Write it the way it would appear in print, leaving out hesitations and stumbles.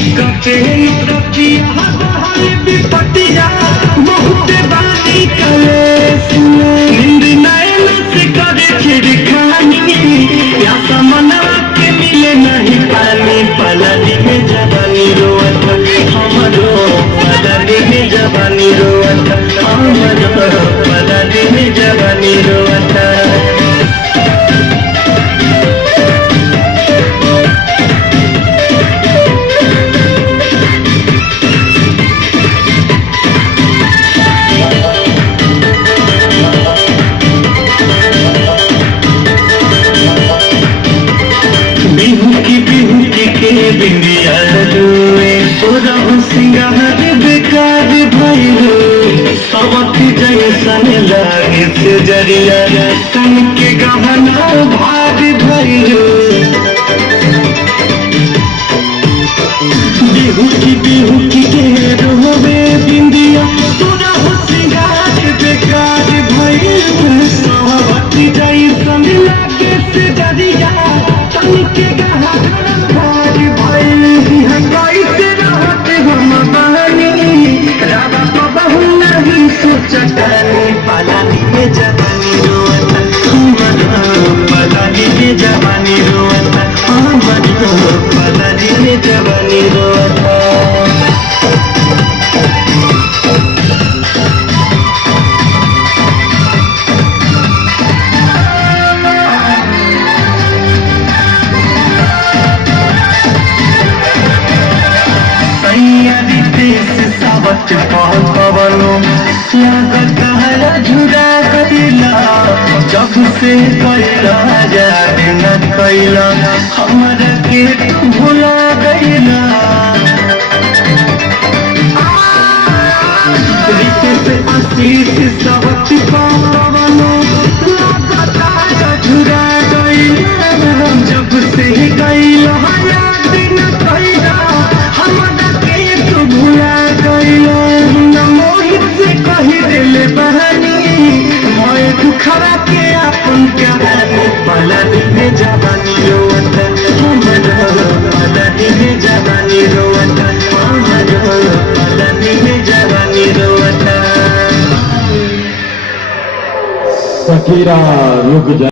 कटे रतिया बहाल विपतिया बहुत बानी कलेस नींद नैन से करे छिड़खानी या समनवा के मिले नहीं पानी पलानी में जवानी रोवत हमरो पलानी में जवानी रोवत हमरो पलानी में जवानी रोवत बिंदिया लुए पूरा सिंगार बेकार भइलो सबक जैसन लागे से जरिया तन के गहना भाग भइलो बिहू की के रोवे बिंदिया पूरा सिंगार बेकार भइलो सबक जैसन लागे से जरिया तन के गहना पलानी में जवानी रोवत हमरो पलानी में जवानी रोवत हमरो पलानी में जवानी रोवत सावच पवनो लागत हरा झुरा गईला जब से कैला याद न कैला हमरा के तू भुला गईला से आशीष सावच पवनो लागत हरा झुरा गईला जब से कैला याद न कैला हमरा के तू भुला कही दिले बहानी मोए दुखरा के अपन कहानी पलानी में जवानी रोवत हमरो पलानी में जवानी रोवत हमरो पलानी में जवानी रोवत सखीरा रुक जा।